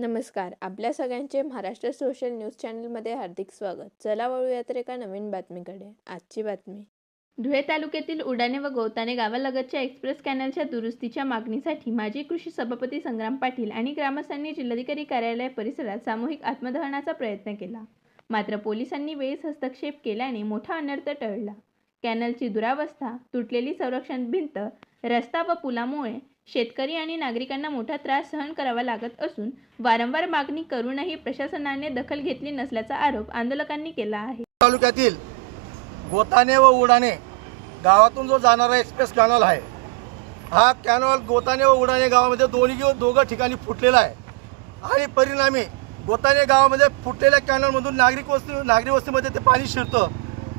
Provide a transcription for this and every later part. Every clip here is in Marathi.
नमस्कार. आपल्या सगळ्यांचे महाराष्ट्र सोशल न्यूज चॅनलमध्ये हार्दिक स्वागत. चला वळूया तर एका नवीन बातमीकडे. आजची बातमी. धुळे तालुक्यातील उडाणे व गौताणे गावालगतच्या एक्सप्रेस कॅनलच्या दुरुस्तीच्या मागणीसाठी माजी कृषी सभापती संग्राम पाटील आणि ग्रामस्थांनी जिल्हाधिकारी कार्यालय परिसरात सामूहिक आत्मदहनाचा प्रयत्न केला. मात्र पोलिसांनी वेळीच हस्तक्षेप केल्याने मोठा अनर्थ टळला. कॅनलची दुरावस्था, तुटलेली संरक्षण भिंत, रस्ता व पुलामुळे शेतकरी आणि नागरिकांना मोठा त्रास सहन करावा लागत असून वारंवार मागणी करूनही प्रशासनाने दखल घेतली नसल्याचा आरोप आंदोलकांनी केला आहे. तालुक्यातील गोताणे व उडाणे गावातून जो जाणारा एक्सप्रेस कॅनल आहे, हा कॅनल गोताणे व उडाणे गावामध्ये दोघं ठिकाणी फुटलेला आहे आणि परिणामी गोताणे गावामध्ये फुटलेल्या कॅनलमधून नागरी वस्तीमध्ये ते पाणी शिरतं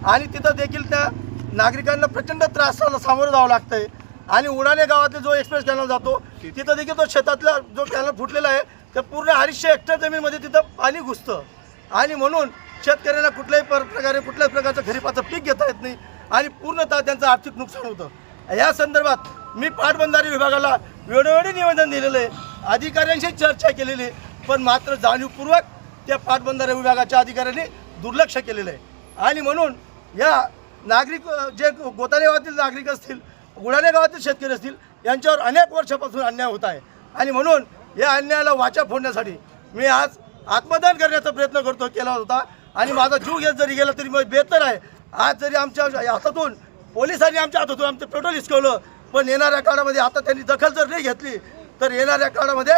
आणि तिथं देखील त्या नागरिकांना प्रचंड त्रासाला सामोरं जावं लागतं आहे. आणि उडाणे गावातले जो एक्सप्रेस कॅनल जातो तिथं देखील तो शेतातला जो कॅनल फुटलेला आहे तर पूर्ण 250 हेक्टर जमीनमध्ये तिथं पाणी घुसतं आणि म्हणून शेतकऱ्यांना कुठल्याही प्रकारचं खरीपाचं पीक घेता येत नाही आणि पूर्णतः त्यांचं आर्थिक नुकसान होतं. या संदर्भात मी पाटबंधारे विभागाला वेळोवेळी निवेदन दिलेलं आहे, अधिकाऱ्यांशी चर्चा केलेली आहे, पण मात्र जाणीवपूर्वक त्या पाटबंधारे विभागाच्या अधिकाऱ्यांनी दुर्लक्ष केलेलं आहे. आणि म्हणून या नागरिक जे गोताणे गावातील नागरिक असतील, उडाणे गावातील शेतकरी असतील, यांच्यावर अनेक वर्षापासून अन्याय होत आहे आणि म्हणून या अन्यायाला वाचा फोडण्यासाठी मी आज आत्मदान करण्याचा प्रयत्न केला होता आणि माझा जीव घेत जरी गेला तरी मग बेहतर आहे. आज जरी आमच्या हातातून पोलिसांनी आमच्या आमचं पेट्रोल हिसकवलं, पण येणाऱ्या काळामध्ये आता त्यांनी दखल जर नाही घेतली तर येणाऱ्या काळामध्ये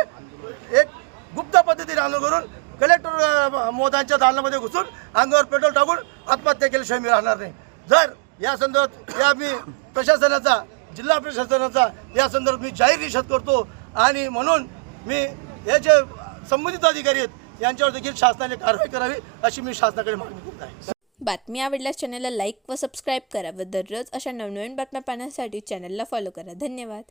एक गुप्त पद्धतीने आंदोलन करून कलेक्टर मोदांच्या दालनामध्ये घुसून अंगावर पेट्रोल टाकून आत्महत्या केल्याशिवाय मी राहणार नाही. जर या संदर्भात मी प्रशासनाचा, जिल्हा प्रशासनाचा या संदर्भात मी जाहीर निषेध करतो आणि म्हणून मी हे जे संबंधित अधिकारी आहेत यांच्यावर देखील शासनाने कारवाई करावी अशी मी शासनाकडे मागणी करत आहे. बातमी आवडल्यास चॅनलला लाईक व सबस्क्राईब करा व दररोज अशा नवनवीन बातम्या पाहण्यासाठी चॅनलला फॉलो करा. धन्यवाद.